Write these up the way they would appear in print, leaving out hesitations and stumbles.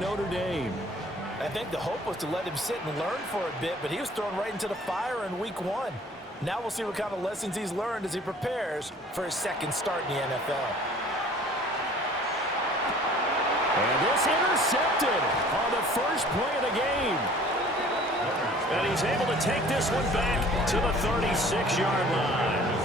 Notre Dame. I think the hope was to let him sit and learn for a bit, but he was thrown right into the fire in week 1. Now we'll see what kind of lessons he's learned as he prepares for his second start in the NFL. And this intercepted on the first play of the game. And he's able to take this one back to the 36-yard line.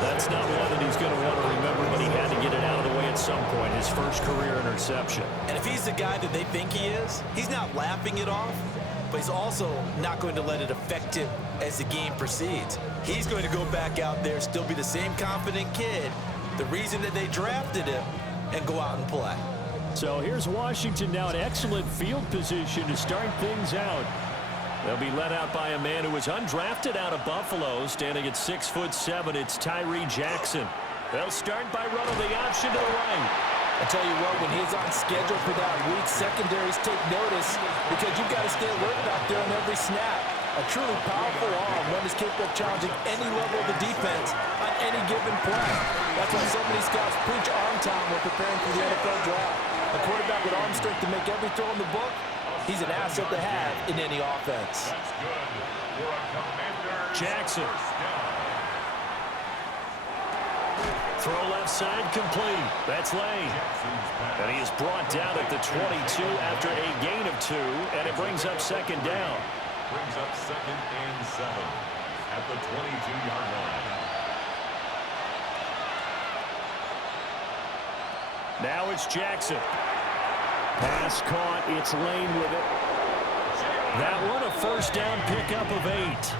That's not one that he's going to want to remember, but he had to get it out of the way at some point, his first career interception. And if he's the guy that they think he is, he's not laughing it off, but he's also not going to let it affect him as the game proceeds. He's going to go back out there, still be the same confident kid, the reason that they drafted him, and go out and play. So here's Washington now in excellent field position to start things out. They'll be led out by a man who was undrafted out of Buffalo, standing at 6'7". It's Tyree Jackson. They'll start by running the option to the right. I tell you what, when he's on schedule for that week, secondaries take notice because you've got to stay alert back there on every snap. A truly powerful arm, one is capable of challenging any level of the defense on any given play. That's why so many scouts preach arm time when preparing for the NFL draft. A quarterback with arm strength to make every throw in the book, he's an asset to have in any offense. Jackson. Throw left side complete. That's Lane. And he is brought down at the 22 after a gain of 2, and it brings up second down. Brings up 2nd and 7 at the 22-yard line. Now it's Jackson. Pass caught. It's Lane with it. That one a first down pickup of 8.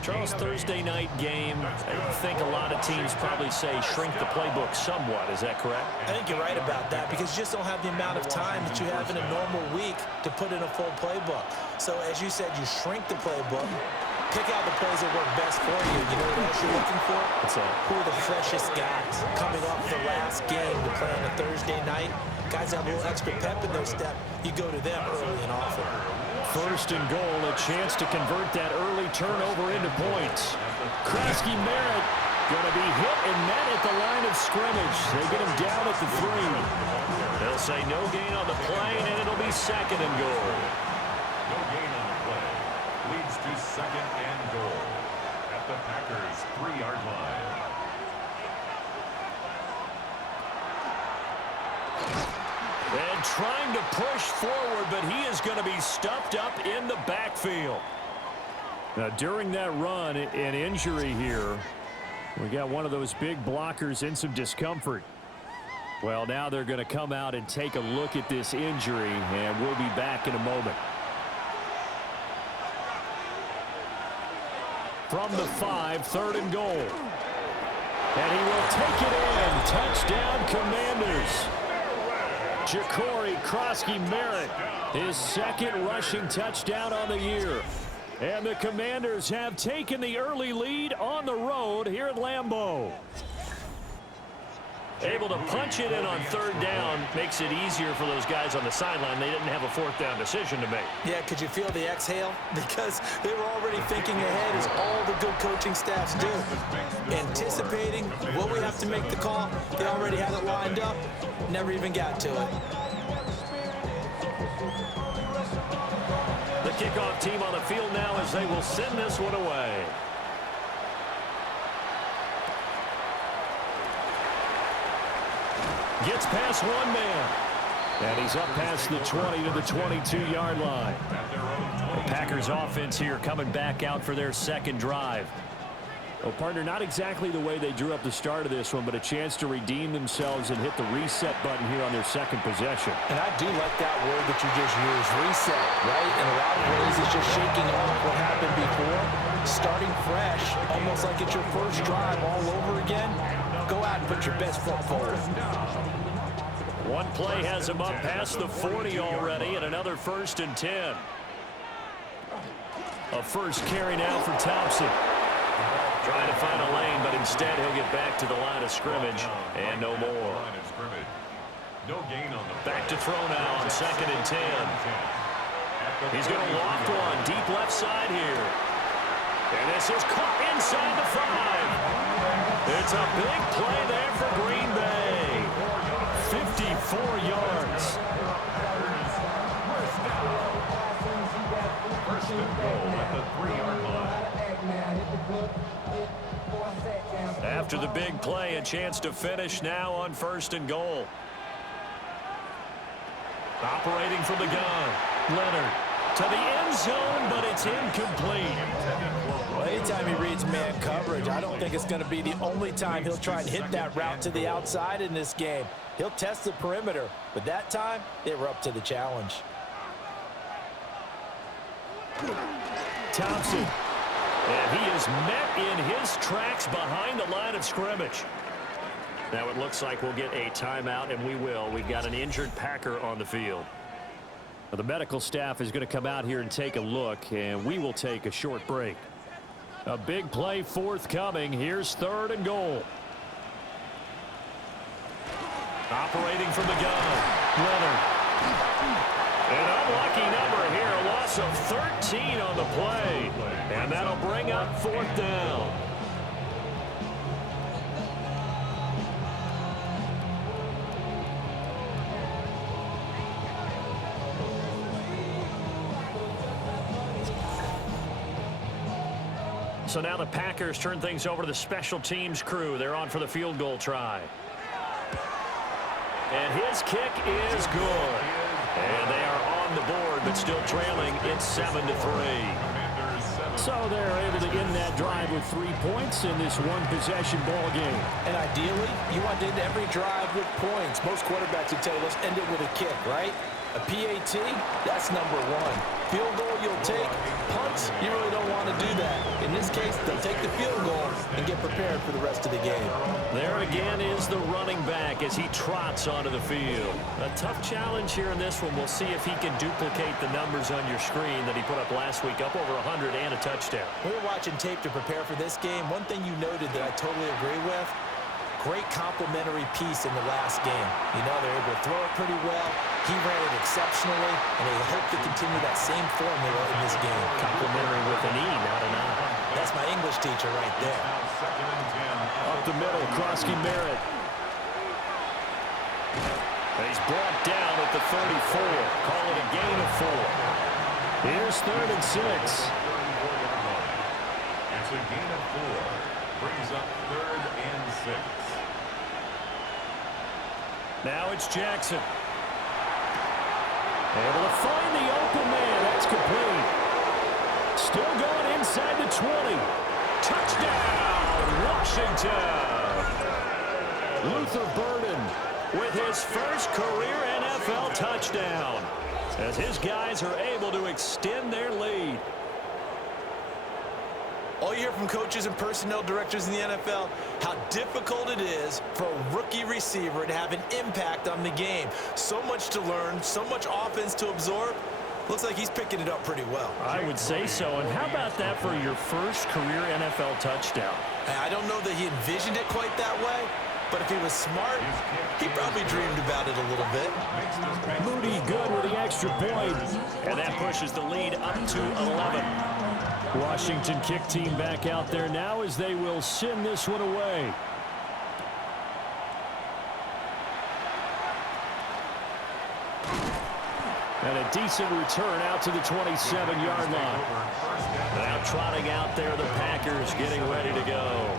Charles, Thursday night game, I think a lot of teams probably say shrink the playbook somewhat. Is that correct? I think you're right about that because you just don't have the amount of time that you have in a normal week to put in a full playbook. So as you said, you shrink the playbook, pick out the plays that work best for you. You know what else you're looking for? What's that? Who are the freshest guys coming off the last game to play on a Thursday night? Guys have a little extra pep in their step. You go to them early and often. First and goal, a chance to convert that early turnover into points. Krasky Merritt going to be hit and met at the line of scrimmage. They get him down at the 3. They'll say no gain on the play, and it'll be second and goal. No gain on the play. Leads to 2nd and goal at the Packers' 3-yard line. And trying to push forward, but he is going to be stuffed up in the backfield. Now, during that run, an injury here. We got one of those big blockers in some discomfort. Well, now they're going to come out and take a look at this injury, and we'll be back in a moment. From the 5, 3rd and goal. And he will take it in. Touchdown, Commanders. Ja'Cory Krasky Merritt, his second rushing touchdown on the year. And the Commanders have taken the early lead on the road here at Lambeau. Able to punch it in on 3rd down makes it easier for those guys on the sideline. They didn't have a 4th down decision to make. Yeah, could you feel the exhale? Because they were already thinking ahead, as all the good coaching staffs do. Anticipating what we have to make the call. They already had it lined up. Never even got to it. The kickoff team on the field now as they will send this one away. Gets past one man. And he's up past the 20 to the 22-yard line. The Packers offense here coming back out for their second drive. Well, partner, not exactly the way they drew up the start of this one, but a chance to redeem themselves and hit the reset button here on their second possession. And I do like that word that you just used, reset, right? In a lot of ways, it's just shaking off what happened before, starting fresh, almost like it's your first drive all over again. Go out and put your best foot forward. One play has him up past the 40 already, and another 1st and 10. A first carry now for Thompson. Trying to find a lane, but instead he'll get back to the line of scrimmage, and no more. No gain on the back to throw now on 2nd and 10. He's going to loft one deep left side here. And this is caught inside the 5. It's a big play there for Green Bay. 54 yards. After the big play, a chance to finish now on 1st and goal. Operating from the gun, Leonard to the end zone, but it's incomplete. Well, anytime he reads man coverage, I don't think it's going to be the only time he'll try and hit that route to the outside in this game. He'll test the perimeter, but that time, they were up to the challenge. Thompson. And he is met in his tracks behind the line of scrimmage. Now it looks like we'll get a timeout, and we will. We've got an injured Packer on the field. Well, the medical staff is going to come out here and take a look, and we will take a short break. A big play forthcoming. Here's 3rd and goal. Operating from the gun, Leonard. An unlucky number here, a loss of 13 on the play. And that'll bring up 4th down. So now the Packers turn things over to the special teams crew. They're on for the field goal try. And his kick is good. And they are on the board, but still trailing. It's 7-3. So they're able to end that drive with 3 points in this one-possession ball game. And ideally, you want to end every drive with points. Most quarterbacks would tell you, let's end it with a kick, right? A PAT, that's number 1. Field goal you'll take. Punts, you really don't want to do that. In this case, they'll take the field goal and get prepared for the rest of the game. There again is the running back as he trots onto the field. A tough challenge here in this one. We'll see if he can duplicate the numbers on your screen that he put up last week, up over 100 and a touchdown. We were watching tape to prepare for this game. One thing you noted that I totally agree with, great complimentary piece in the last game. You know, they're able to throw it pretty well. He ran it exceptionally, and they hope to continue that same formula in this game. Complimentary with an E, not an I. That's my English teacher right there. Up the middle, Krosky Merritt. He's brought down at the 34. Call it a gain of 4. Here's 3rd and 6. It's a gain of 4. Brings up 3rd and 6. Now it's Jackson. Able to find the open man. That's complete. Still going inside the 20. Touchdown, Washington. Luther Burden with his first career NFL touchdown as his guys are able to extend their lead. All you hear from coaches and personnel directors in the NFL, how difficult it is for a rookie receiver to have an impact on the game. So much to learn, so much offense to absorb. Looks like he's picking it up pretty well. I would say so. And how about that for your first career NFL touchdown? I don't know that he envisioned it quite that way, but if he was smart, he probably dreamed about it a little bit. Moody good with the extra point. And that pushes the lead up to 11. Washington kick team back out there now as they will send this one away. And a decent return out to the 27-yard line. Now trotting out there, the Packers getting ready to go.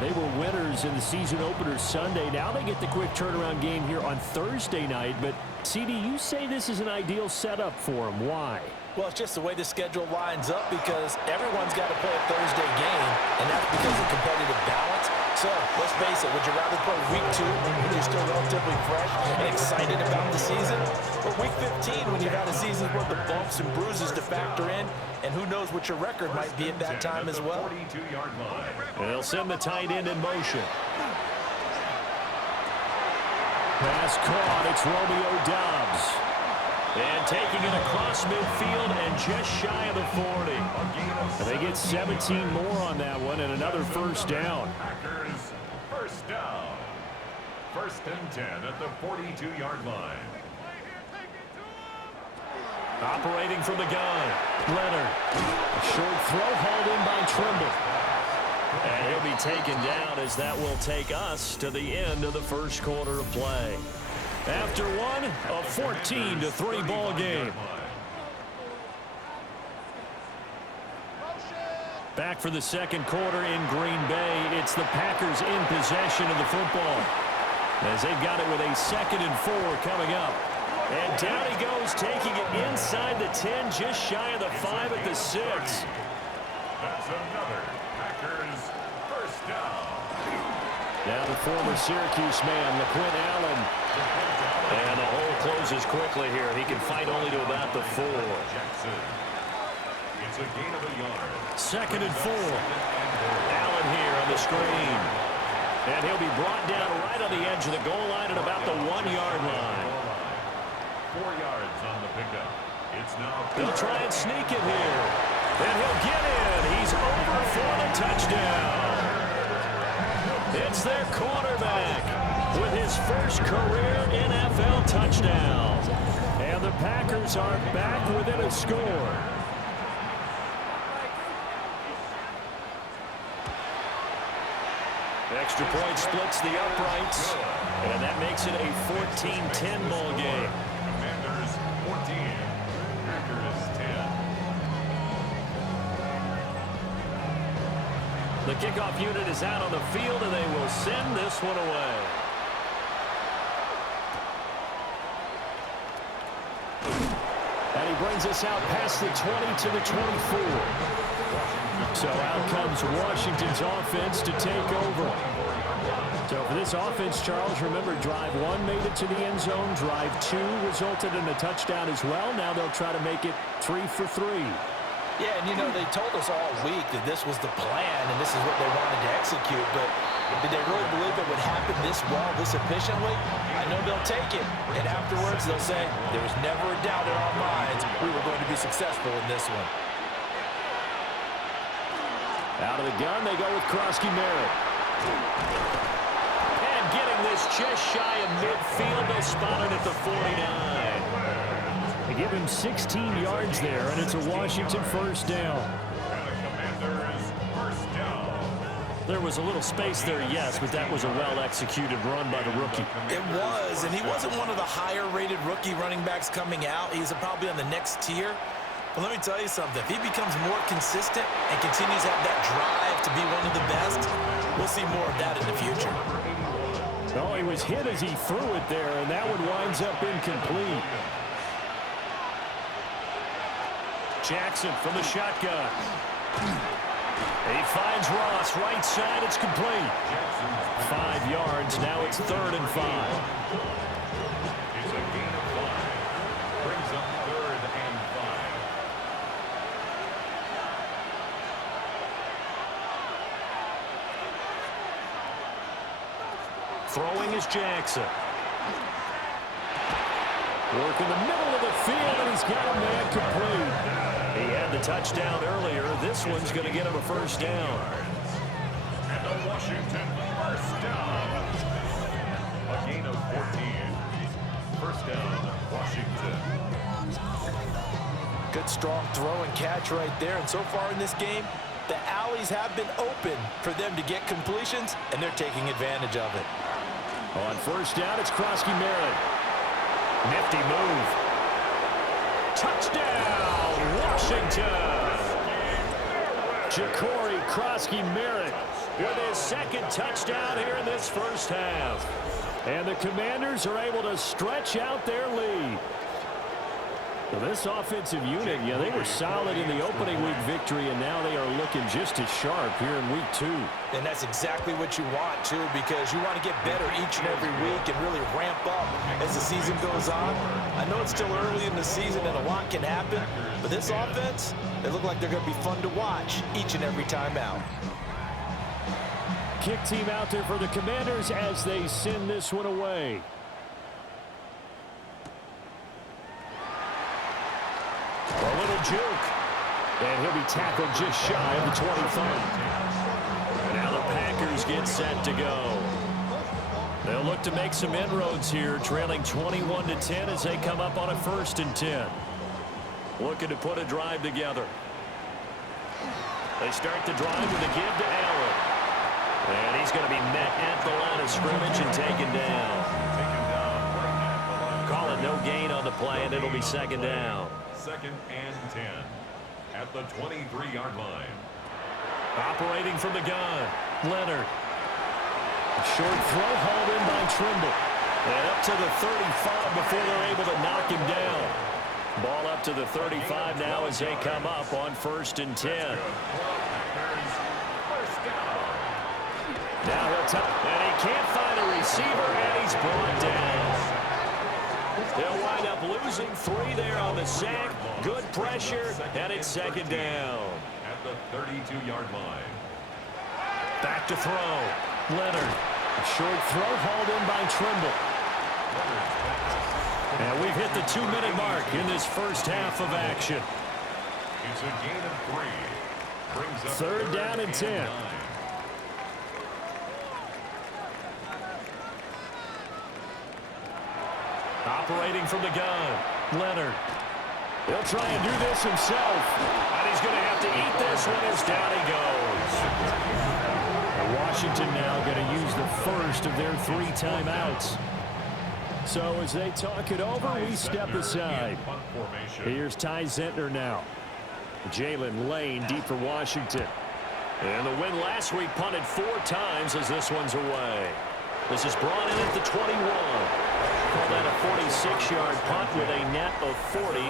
They were winners in the season opener Sunday. Now they get the quick turnaround game here on Thursday night. But, CD, you say this is an ideal setup for them. Why? Well, it's just the way the schedule lines up because everyone's got to play a Thursday game, and that's because of competitive balance. So, let's face it, would you rather play week 2 when you're still relatively fresh and excited about the season? Or week 15 when you've had a season's worth of bumps and bruises to factor in, and who knows what your record might be at that time as well? They'll send the tight end in motion. Pass caught, it's Romeo Doubs. And taking it across midfield and just shy of the 40. And they get 17 more on that one and another first down. Packers first down. 1st and 10 at the 42-yard line. Operating from the gun, Leonard. A short throw hauled in by Trimble. And he'll be taken down as that will take us to the end of the first quarter of play. After one, a 14-3 ball game. Back for the second quarter in Green Bay. It's the Packers in possession of the football, as they've got it with a 2nd and 4 coming up. And down he goes, taking it inside the 10, just shy of the 5 at the 6. That's another Packers first down. Now the former Syracuse man, LaQuint Allen. And the hole closes quickly here. He can fight only to about the 4. Jackson. It's a gain of a yard. 2nd and 4. Allen here on the screen. And he'll be brought down right on the edge of the goal line at about the 1-yard line. 4 yards on the pickup. It's now. They'll try and sneak it here. And he'll get in. He's over for the touchdown. It's their quarterback with his first career NFL touchdown. And the Packers are back within a score. Extra point splits the uprights, and that makes it a 14-10 ball game. Commanders 14, Packers 10. The kickoff unit is out on the field, and they will send this one away. And he brings us out past the 20 to the 24. So out comes Washington's offense to take over. So for this offense, Charles, remember, drive 1 made it to the end zone. Drive 2 resulted in a touchdown as well. Now they'll try to make it 3 for 3. Yeah, and you know, they told us all week that this was the plan and this is what they wanted to execute, but did they really believe it would happen this well, this efficiently? I know they'll take it, and afterwards they'll say, there was never a doubt in our minds we were going to be successful in this one. Out of the gun, they go with Krosky Merritt. And getting this just shy of midfield, they spot it at the 49. They give him 16 yards there, and it's a Washington first down. And the Commanders first down. There was a little space there, yes, but that was a well-executed run by the rookie. It was, and he wasn't one of the higher-rated rookie running backs coming out. He's probably on the next tier. But let me tell you something. If he becomes more consistent and continues to have that drive to be one of the best, we'll see more of that in the future. Oh, he was hit as he threw it there, and that one winds up incomplete. Jackson from the shotgun. He finds Ross, right side, it's complete. 5 yards, now it's 3rd and 5. It's a gain of 5. Brings up 3rd and 5. Throwing is Jackson. Work in the middle of the field, and he's got a man complete. He had the touchdown earlier. This one's going to get him a first down. And a Washington first down. A gain of 14. First down, Washington. Good, strong throw and catch right there. And so far in this game, the alleys have been open for them to get completions, and they're taking advantage of it. On first down, it's Krosky Merritt. Nifty move. Touchdown, Washington. Ja'Cory Krosky Merritt with his 2nd touchdown here in this first half. And the Commanders are able to stretch out their lead. Well, this offensive unit, yeah, they were solid in the opening week victory, and now they are looking just as sharp here in week 2. And that's exactly what you want, too, because you want to get better each and every week and really ramp up as the season goes on. I know it's still early in the season and a lot can happen, but this offense, they look like they're going to be fun to watch each and every time out. Kick team out there for the Commanders as they send this one away. A little juke. And he'll be tackled just shy of the 25. Now the Packers get set to go. They'll look to make some inroads here, trailing 21-10 as they come up on a 1st and 10. Looking to put a drive together. They start the drive with a give to Allen. And he's going to be met at the line of scrimmage and taken down. Call it no gain on the play, and it'll be 2nd down. 2nd and 10 at the 23-yard line. Operating from the gun, Leonard. Short throw hauled in by Trimble. And up to the 35 before they're able to knock him down. Ball up to the 35 now as they come up on 1st and 10. Now he'll top, and he can't find a receiver, and he's brought down. They'll wind up losing 3 there on the sack. Good pressure, and it's 2nd down. At the 32-yard line. Back to throw. Leonard. A short throw hauled in by Trimble. And we've hit the 2-minute mark in this first half of action. It's a gain of 3. Brings up 3rd down and 10. 9. Operating from the gun, Leonard. He'll try and do this himself. And he's going to have to eat this one as down he goes. And Washington now going to use the first of their 3 timeouts. So as they talk it over, we step aside. Here's Ty Zentner now. Jalen Lane deep for Washington. And the win last week punted 4 times as this one's away. This is brought in at the 21. Call that a 46-yard punt with a net of 40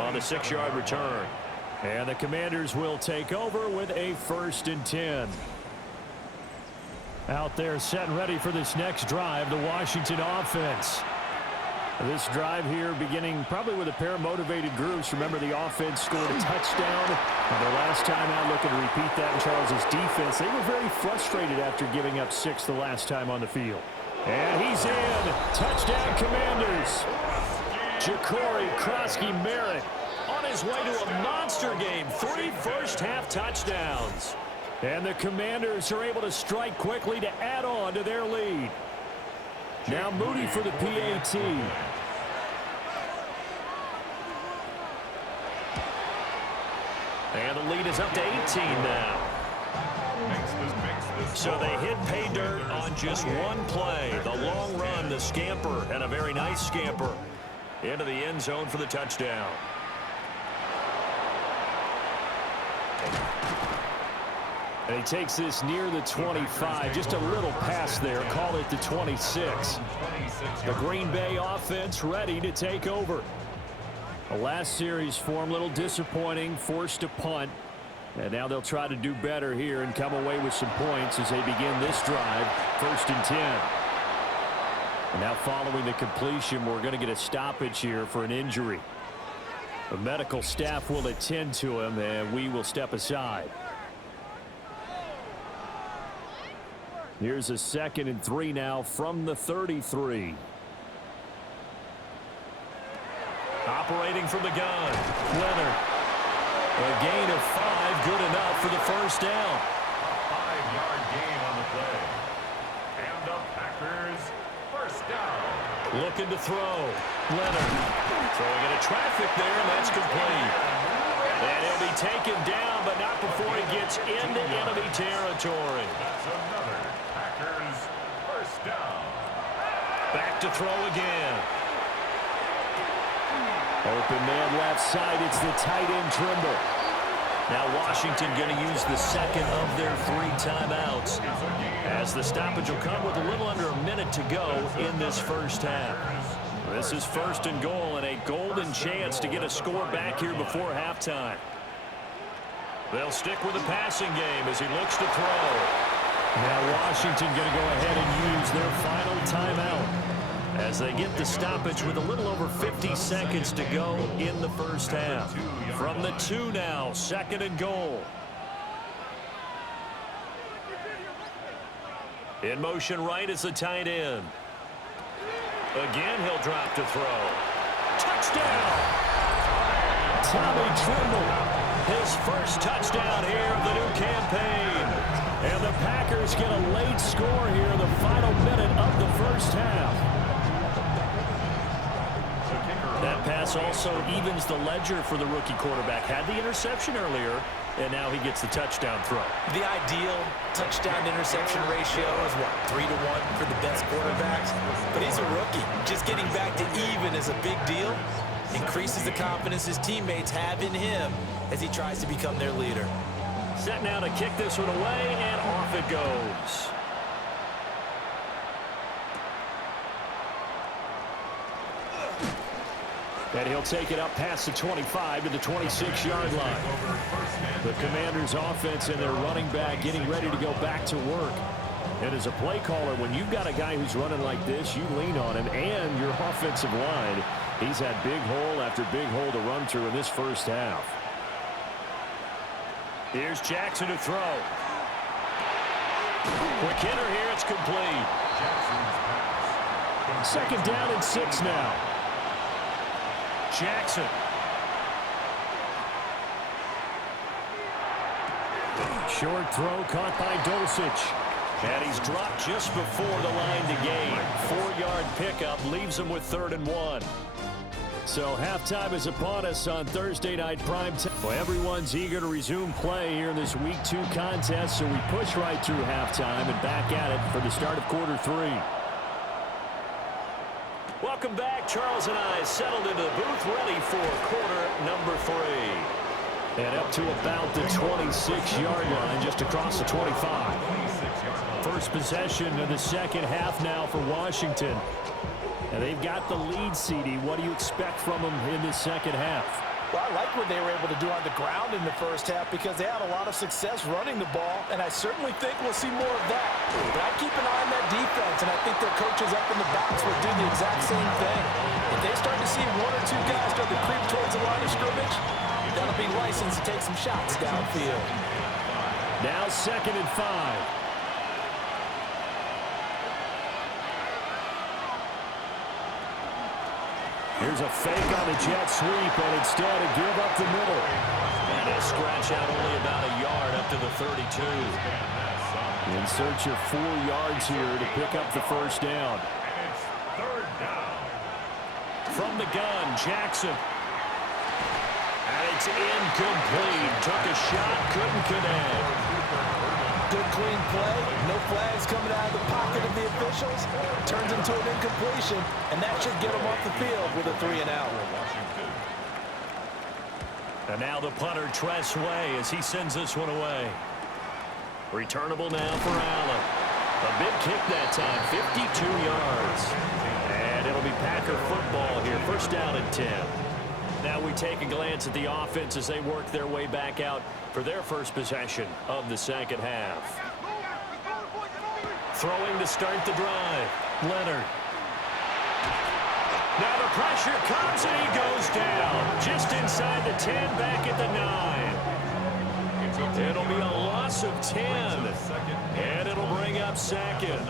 on the 6-yard return. And the Commanders will take over with a 1st and 10. Out there set and ready for this next drive, the Washington offense. This drive here beginning probably with a pair of motivated groups. Remember, the offense scored a touchdown. And their last time out, looking to repeat that in Charles's defense. They were very frustrated after giving up 6 the last time on the field. And he's in. Touchdown, Commanders. Ja'Cory Krosky-Merritt on his way to a monster game. 3 first-half touchdowns. And the Commanders are able to strike quickly to add on to their lead. Now Moody for the PAT. And the lead is up to 18 now. So they hit pay dirt on just one play. The long run, the scamper, and a very nice scamper into the end zone for the touchdown. And he takes this near the 25. Just a little pass there. Call it the 26. The Green Bay offense ready to take over. The last series form a little disappointing. Forced to punt. And now they'll try to do better here and come away with some points as they begin this drive. 1st and 10. And now following the completion, we're going to get a stoppage here for an injury. The medical staff will attend to him, and we will step aside. Here's a 2nd and 3 now from the 33. Operating from the gun, Leonard. A gain of 5, good enough for the 1st down. A 5-yard gain on the play. And the Packers, 1st down. Looking to throw, Leonard. Throwing into traffic there, and that's complete. And he'll be taken down, but not before he gets into enemy territory. That's another Packers 1st down. Back to throw again. Open man left side. It's the tight end Trimble. Now Washington going to use the 2nd of their 3 timeouts. As the stoppage will come with a little under a minute to go in this first half. This is 1st and goal and a golden chance to get a score back here before halftime. They'll stick with the passing game as he looks to throw. Now Washington going to go ahead and use their final timeout as they get the stoppage with a little over 50 seconds to go in the first half. From the 2 now, 2nd and goal. In motion right is the tight end. Again, he'll drop to throw. Touchdown! Tommy Trimble, his first touchdown here of the new campaign. And the Packers get a late score here in the final minute of the first half. That pass also evens the ledger for the rookie quarterback. Had the interception earlier, and now he gets the touchdown throw. The ideal touchdown-interception ratio is, what, 3 to 1 for the best quarterbacks? But he's a rookie. Just getting back to even is a big deal. Increases the confidence his teammates have in him as he tries to become their leader. Set now to kick this one away, and off it goes. And he'll take it up past the 25 to the 26-yard line. The Commanders' offense and their running back getting ready to go back to work. And as a play caller, when you've got a guy who's running like this, you lean on him and your offensive line. He's had big hole after big hole to run through in this first half. Here's Jackson to throw. Quick hitter here, it's complete. Second down and 6 now. Jackson. Short throw caught by Dulcich. And he's dropped just before the line to gain. 4-yard pickup leaves him with 3rd and 1. So halftime is upon us on Thursday night prime time. Well, everyone's eager to resume play here in this Week 2 contest, so we push right through halftime and back at it for the start of quarter 3. Welcome back. Charles and I settled into the booth ready for quarter number 3. And up to about the 26-yard line, just across the 25. First possession of the second half now for Washington. And they've got the lead, CD. What do you expect from them in the second half? Well, I like what they were able to do on the ground in the first half because they had a lot of success running the ball, and I certainly think we'll see more of that. But I keep an eye on that defense, and I think their coaches up in the box will do the exact same thing. If they start to see 1 or 2 guys start to creep towards the line of scrimmage, that'll be license to take some shots downfield. Now 2nd and 5. Here's a fake on the jet sweep, and instead a give up the middle. And he'll scratch out only about a yard up to the 32. In search of 4 yards here to pick up the first down. And it's 3rd down. From the gun, Jackson. And it's incomplete. Took a shot, couldn't connect. Good clean play, no flags coming out of the pocket of the officials. Turns into an incompletion, and that should get them off the field with a 3-and-out. And now the punter, Tress Way, as he sends this one away. Returnable now for Allen. A big kick that time, 52 yards. And it'll be Packer football here, first down and 10. Now we take a glance at the offense as they work their way back out for their first possession of the second half. Throwing to start the drive. Leonard. Now the pressure comes and he goes down. Just inside the 10, back at the 9. It'll be a loss of 10. And it'll bring up 2nd.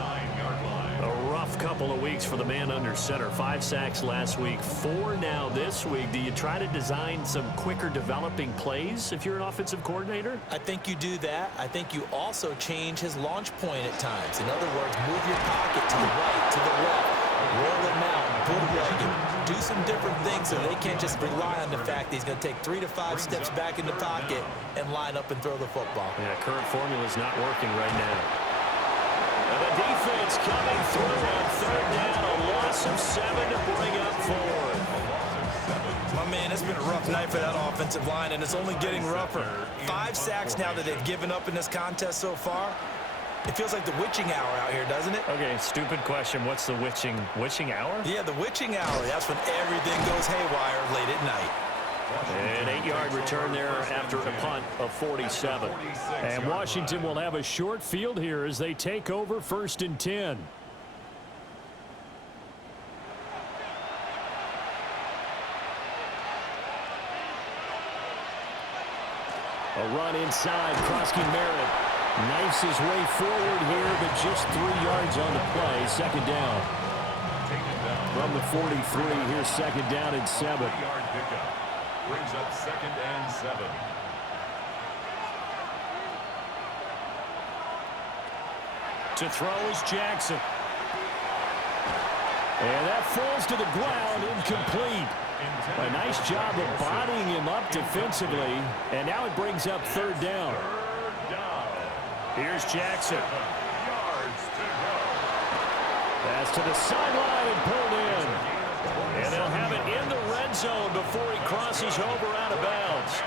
A rough couple of weeks for the man under center. 5 sacks last week, 4 now this week. Do you try to design some quicker developing plays if you're an offensive coordinator? I think you do that. I think you also change his launch point at times. In other words, move your pocket to the right, to the left. Roll him out, bootleg him. Do some different things so they can't just rely on the fact that he's going to take 3 to 5 steps back in the pocket and line up and throw the football. Yeah, current formula is not working right now. And the defense coming through on 3rd down. A loss of 7 to bring up 4th. My man, it's been a rough night for that offensive line, and it's only getting rougher. 5 sacks now that they've given up in this contest so far. It feels like the witching hour out here, doesn't it? Okay, stupid question. What's the witching hour? Yeah, the witching hour. That's when everything goes haywire late at night. An 8-yard return there after a punt of 47. And Washington will have a short field here as they take over 1st and 10. A run inside. Krosky Merritt knifes his way forward here, but just 3 yards on the play. 2nd down. From the 43, here's 2nd down and 7. Brings up 2nd and 7. To throw is Jackson. And that falls to the ground, incomplete. A nice job of bodying him up defensively. And now it brings up 3rd down. Here's Jackson. Pass to the sideline and pulled in. And they'll have it in the red zone before he crosses over out of bounds.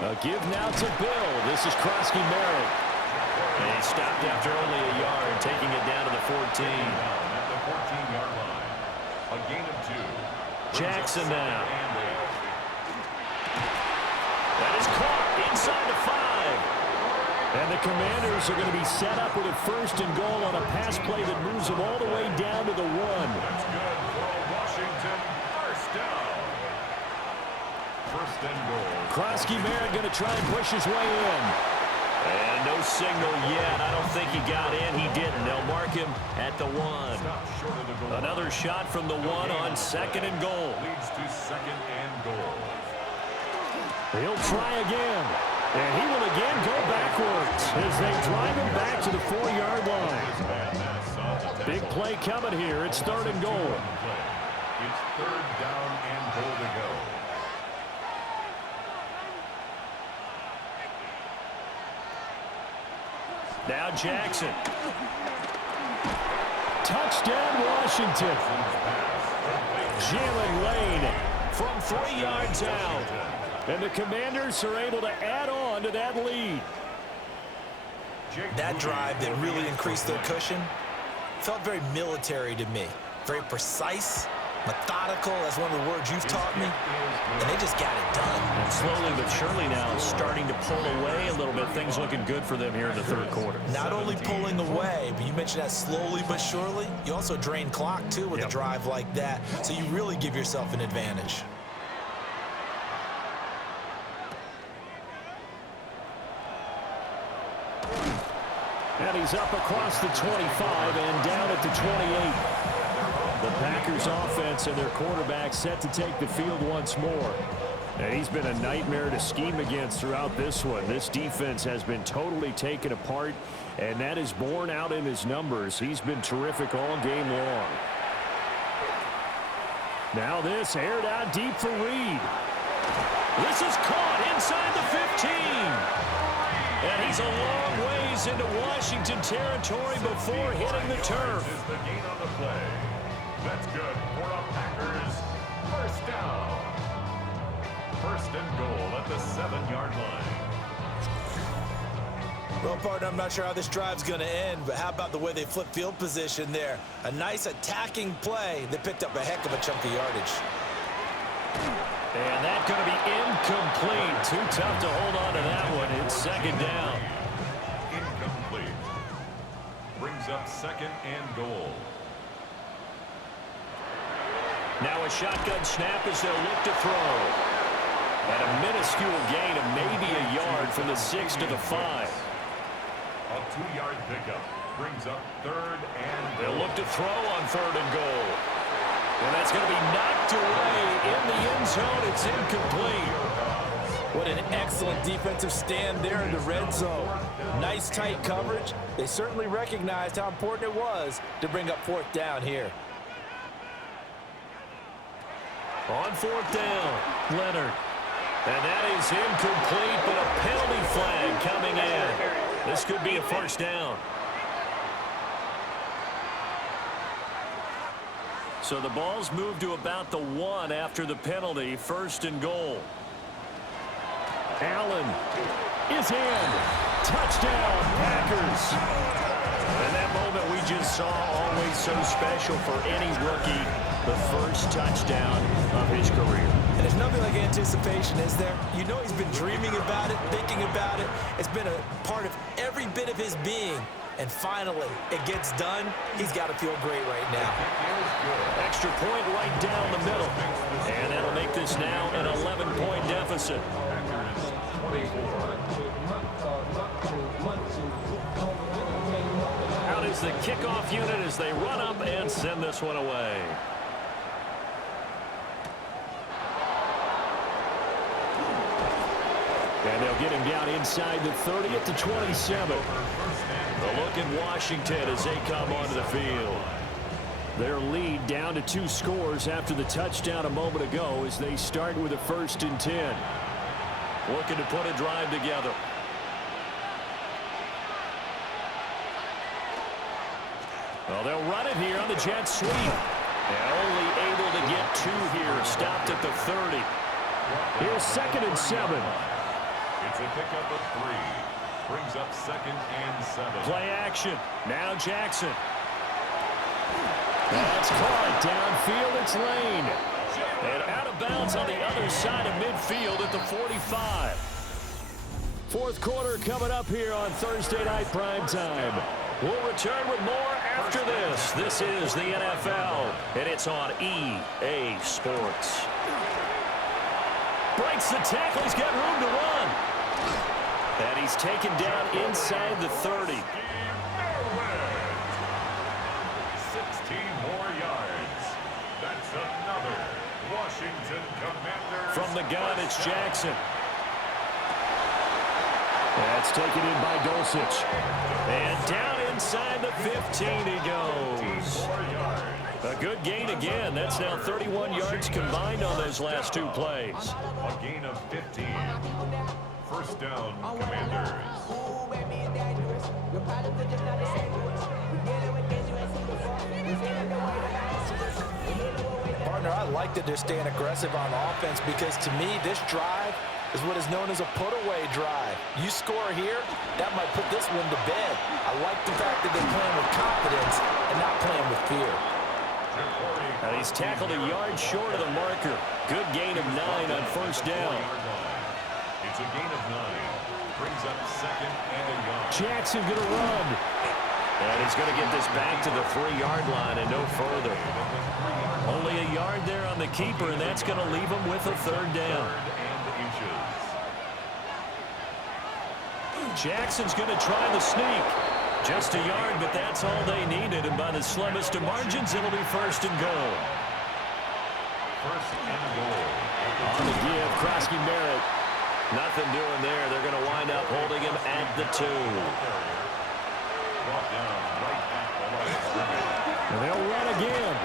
A give now to Bill. This is Krosky Merritt. And he stopped after only a yard, taking it down to the 14. At the 14-yard line. A gain of 2. Jackson now. That is caught inside the 5. And the Commanders are going to be set up with a 1st and goal on a pass play that moves them all the way down to the 1. That's good for Washington. First down. 1st and goal. Krosky Merritt going to try and push his way in. And no signal yet. I don't think he got in. He didn't. They'll mark him at the 1. Another shot from the 1 on 2nd and goal. Leads to 2nd and goal. He'll try again. And he will again go backwards as they drive him back to the 4-yard line. Big play coming here. It's 3rd and goal. It's 3rd down and goal to go. Now Jackson. Touchdown, Washington. Jalen Lane from 3 yards out. And the Commanders are able to add on to that lead. That drive that really increased their cushion felt very military to me. Very precise, methodical. That's one of the words you've taught me. And they just got it done. And slowly but surely now starting to pull away a little bit. Things looking good for them here in the 3rd quarter. Not only pulling away, but you mentioned that slowly but surely. You also drain clock, too, with a drive like that. So you really give yourself an advantage. And he's up across the 25 and down at the 28. The Packers offense and their quarterback set to take the field once more. And he's been a nightmare to scheme against throughout this one. This defense has been totally taken apart, and that is borne out in his numbers. He's been terrific all game long. Now this aired out deep for Reed. This is caught inside the 15. And he's a long ways into Washington territory before hitting the turf. Is the gain on the play. That's good for a Packers 1st down. 1st and goal at the 7-yard line. Well, partner, I'm not sure how this drive's going to end, but how about the way they flip field position there? A nice attacking play that picked up a heck of a chunk of yardage. And that's going to be incomplete. Too tough to hold on to that one. It's 2nd down. Incomplete. Brings up 2nd and goal. Now a shotgun snap as they'll look to throw. And a minuscule gain of maybe a yard from the 6 to the 5. A 2-yard pickup brings up 3rd and goal. They'll look to throw on 3rd and goal. And that's going to be knocked away in the end zone. It's incomplete. What an excellent defensive stand there in the red zone. Nice tight coverage. They certainly recognized how important it was to bring up 4th down here. On 4th down, Leonard. And that is incomplete, but a penalty flag coming in. This could be a 1st down. So the ball's moved to about the 1 after the penalty. 1st and goal. Allen is in. Touchdown, Packers. And that moment we just saw, always so special for any rookie. The 1st touchdown of his career. And there's nothing like anticipation, is there? You know he's been dreaming about it, thinking about it. It's been a part of every bit of his being. And finally, it gets done. He's got to feel great right now. Extra point right down the middle. And that'll make this now an 11-point deficit. Out is the kickoff unit as they run up and send this one away. And they'll get him down inside the 30 at the 27. The look at Washington as they come onto the field. Their lead down to 2 scores after the touchdown a moment ago as they start with a 1st and 10. Looking to put a drive together. Well, they'll run it here on the jet sweep. And only able to get 2 here. Stopped at the 30. Here's 2nd and 7. It's a pickup of 3. Brings up 2nd and 7. Play action. Now Jackson. That's caught downfield. It's Lane. And out of bounds on the other side of midfield at the 45. Fourth quarter coming up here on Thursday Night Primetime. We'll return with more after this. This is the NFL, and it's on EA Sports. Breaks the tackle. He's got room to run. And he's taken down inside the 30. 16 more yards. That's another Washington Commanders. From the gun, it's Jackson. That's taken in by Dulcich. And down inside the 15 he goes. A good gain again. That's now 31 yards combined on those last 2 plays. A gain of 15. First down, Commanders. Partner, I like that they're staying aggressive on offense because to me, this drive is what is known as a put-away drive. You score here, that might put this one to bed. I like the fact that they're playing with confidence and not playing with fear. And he's tackled a yard short of the marker. Good gain of 9 on first down. It's a gain of 9. Brings up 2nd and a yard. Jackson going to run. And he's going to get this back to the 3-yard line and no further. Only a yard there on the keeper, and that's going to leave him with a 3rd down. Jackson's going to try the sneak. Just a yard, but that's all they needed. And by the slimmest of margins, it'll be 1st and goal. 1st and goal. On the give, Krosky Merritt. Nothing doing there. They're going to wind up holding him at the 2. And they'll run again.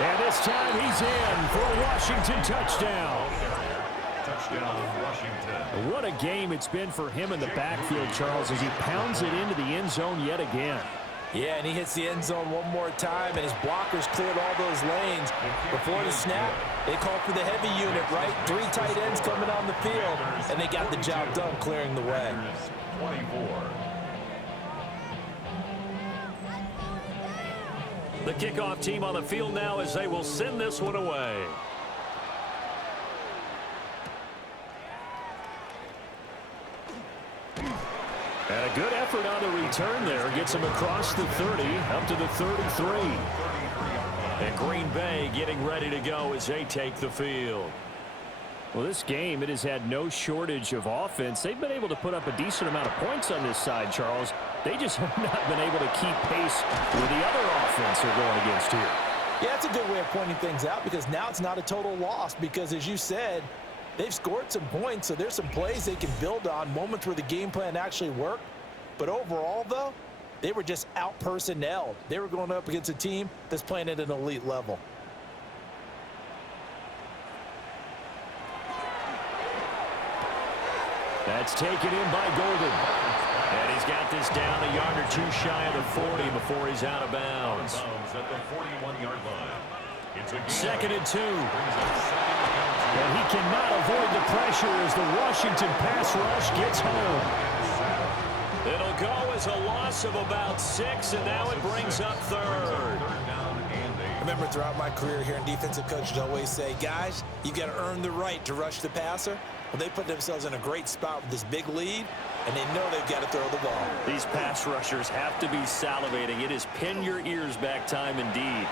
And this time he's in for a Washington touchdown. Touchdown, Washington. What a game it's been for him in the backfield, Charles, as he pounds it into the end zone yet again. Yeah, and he hits the end zone one more time, and his blockers cleared all those lanes. Before the snap, they called for the heavy unit, right? 3 tight ends coming on the field, and they got the job done clearing the way. 24. The kickoff team on the field now as they will send this one away. And a good effort on the return there. Gets him across the 30, up to the 33. And Green Bay getting ready to go as they take the field. Well, this game, it has had no shortage of offense. They've been able to put up a decent amount of points on this side, Charles. They just have not been able to keep pace with the other offense they're going against here. Yeah, that's a good way of pointing things out because now it's not a total loss because, as you said, they've scored some points, so there's some plays they can build on, moments where the game plan actually worked. But overall, though, they were just out-personnelled. They were going up against a team that's playing at an elite level. That's taken in by Golden. And he's got this down a yard or 2 shy of the 40 before he's out of bounds. At the 41-yard line. It's a 2nd and 2. And he cannot avoid the pressure as the Washington pass rush gets home. It'll go as a loss of about 6, and now it brings up 3rd. I remember throughout my career here in defensive coaches always say, guys, you got to earn the right to rush the passer. Well, they put themselves in a great spot with this big lead, and they know they've got to throw the ball. These pass rushers have to be salivating. It is pin your ears back time indeed.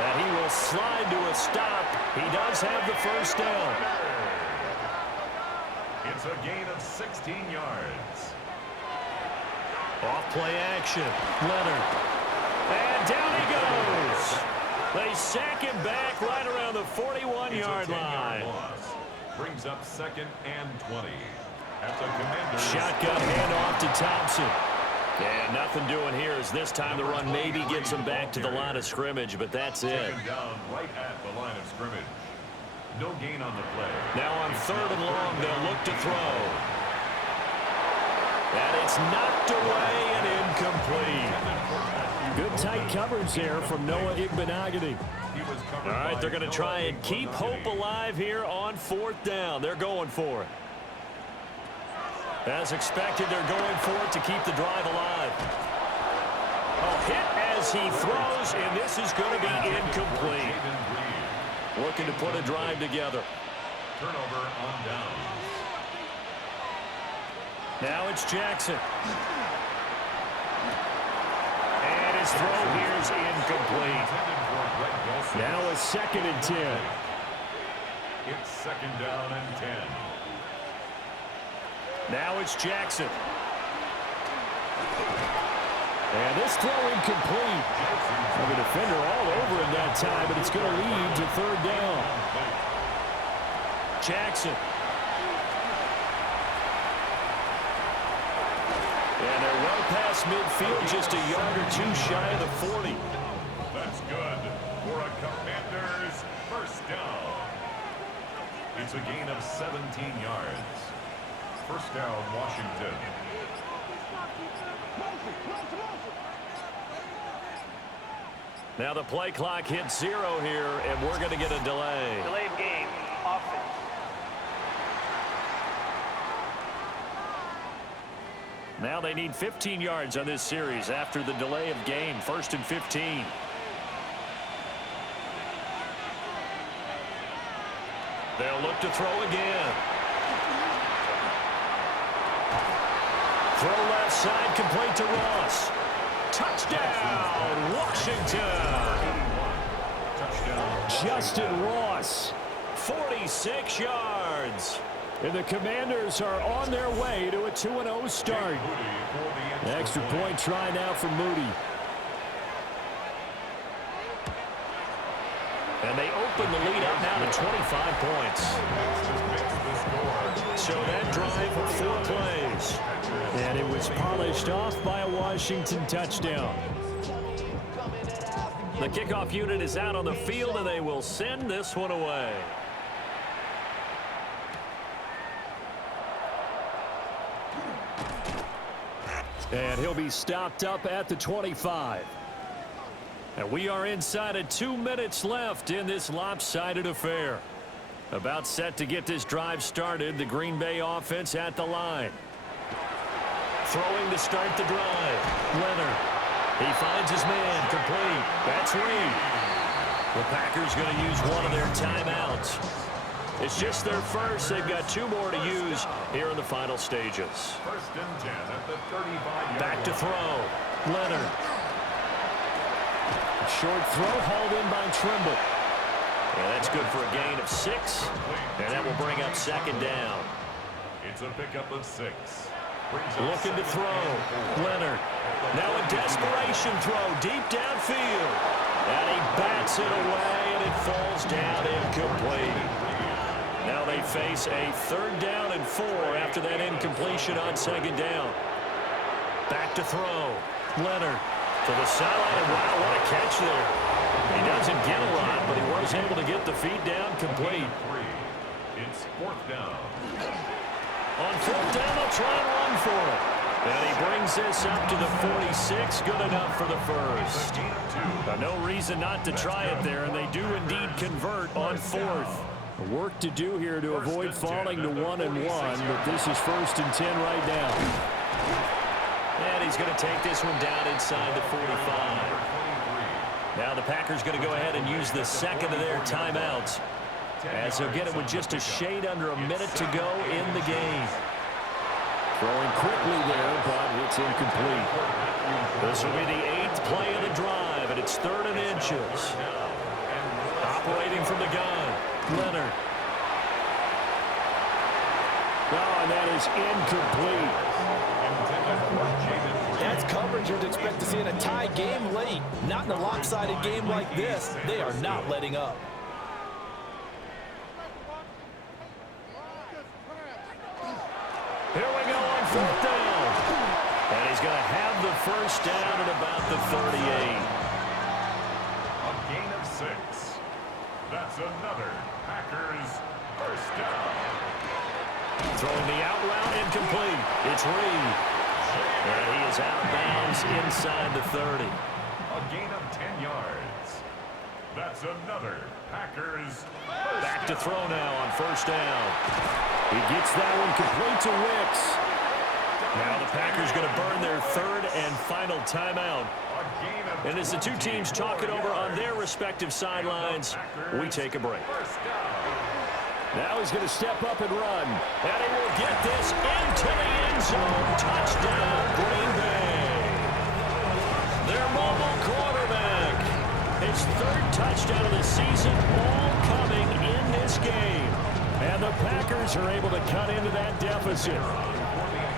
And he will slide to a stop. He does have the 1st down. It's a gain of 16 yards. Off play action. Leonard. And down he goes. They sack him back right around the 41-yard line. Loss. Brings up 2nd and 20. At the Commanders. Shotgun handoff to Thompson. And nothing doing here as this time the run maybe gets him back to the line of scrimmage, but that's it. Taken down right at the line of scrimmage. No gain on the play. Now on 3rd and long, they'll look to throw. And it's knocked away and incomplete. Good tight coverage there from Noah Igbenogany. All right, they're going to try and keep hope alive here on 4th down. They're going for it. As expected, they're going for it to keep the drive alive. Oh, hit as he throws, and this is going to be incomplete. Looking to put a drive together. Turnover on downs. Now it's Jackson. And his throw here is incomplete. Now a 2nd and 10. It's 2nd down and 10. Now it's Jackson. And this throw incomplete. The defender all over him that time, but it's going to lead to 3rd down. Jackson. And they're well past midfield, just a yard or two shy of the 40. That's good for a Commanders 1st down. It's a gain of 17 yards. 1st down, Washington. Now the play clock hits 0 here, and we're going to get a delay. Delay of game. Offense. Now they need 15 yards on this series after the delay of game. 1st and 15. They'll look to throw again. Throw left side, complete to Ross. Touchdown, Washington. Touchdown. Justin Ross, 46 yards. And the Commanders are on their way to a 2-0 start. An extra point try now for Moody. And they open the lead up now to 25 points. So that drive, 4 plays. And it was polished off by a Washington touchdown. The kickoff unit is out on the field, and they will send this one away. And he'll be stopped up at the 25. And we are inside of 2 minutes left in this lopsided affair. About set to get this drive started. The Green Bay offense at the line. Throwing to start the drive. Leonard. He finds his man. Complete. That's Reed. The Packers going to use one of their timeouts. It's just their first. They've got 2 more to use here in the final stages. 1st and 10 at the 35-yard Back to line. throw. Leonard. Short throw hauled in by Trimble. Yeah, that's good for a gain of 6. And that will bring up 2nd down. It's a pickup of 6. Looking to throw. Leonard. Now a desperation throw deep downfield. And he bats it away, and it falls down incomplete. Now they face a 3rd down and 4 after that incompletion on 2nd down. Back to throw. Leonard to the sideline, and wow, what a catch there. He doesn't get a lot, but he was able to get the feet down complete. It's 4th down. On 4th down, they'll try and run for it. And he brings this up to the 46. Good enough for the first. No reason not to try it there, and they do indeed convert on 4th. Work to do here to avoid falling to 1-1, but this is 1st and 10 right now. And he's going to take this one down inside the 45. Now the Packers going to go ahead and use the 2nd of their timeouts, as they'll get it with just a shade under a minute to go in the game. Throwing quickly there, but it's incomplete. This will be the 8th play of the drive, and it's 3rd and inches. Operating from the gun, Leonard. Oh, and that is incomplete. That's coverage you'd expect to see in a tie game late. Not in a lopsided game like this. They are not letting up. Here we go on 4th down. And he's going to have the 1st down at about the 38. A gain of 6. That's another Packers 1st down. Throwing the out route incomplete. It's Reed. And he is out of bounds inside the 30. A gain of 10 yards. That's another Packers 1st Back to down. throw now on 1st down. He gets that one complete to Wicks. Now the Packers going to burn their third and final timeout. And as the two teams talk it over on their respective sidelines, we take a break. Now he's going to step up and run. And he will get this into the end zone. Touchdown, Green Bay. Their mobile quarterback. His third touchdown of the season, all coming in this game. And the Packers are able to cut into that deficit.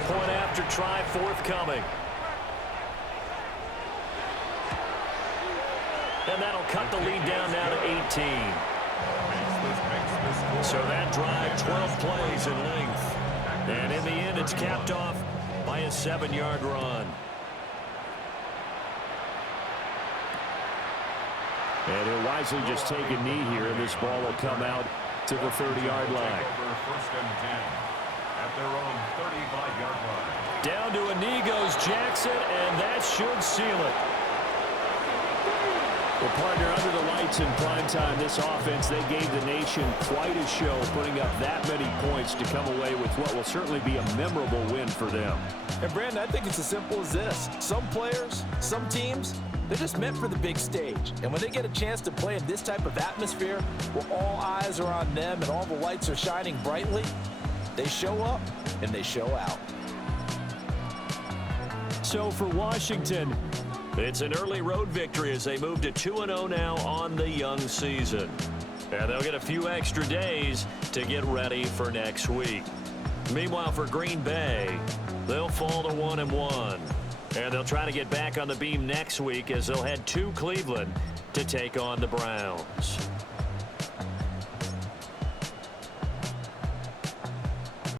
Point after try forthcoming. And that'll cut the lead down now to 18. So that drive, 12 plays in length. And in the end, it's capped off by a 7-yard run. And he'll wisely just take a knee here, and this ball will come out to the 30-yard line. First and 10 at their own 35-yard line. Down to a knee goes Jackson, and that should seal it. Well, partner, under the lights in primetime, this offense, they gave the nation quite a show, putting up that many points to come away with what will certainly be a memorable win for them. And, Brandon, I think it's as simple as this. Some players, some teams, they're just meant for the big stage. And when they get a chance to play in this type of atmosphere, where all eyes are on them and all the lights are shining brightly, they show up and they show out. So for Washington, it's an early road victory as they move to 2-0 now on the young season. And they'll get a few extra days to get ready for next week. Meanwhile, for Green Bay, they'll fall to 1-1. And they'll try to get back on the beam next week as they'll head to Cleveland to take on the Browns.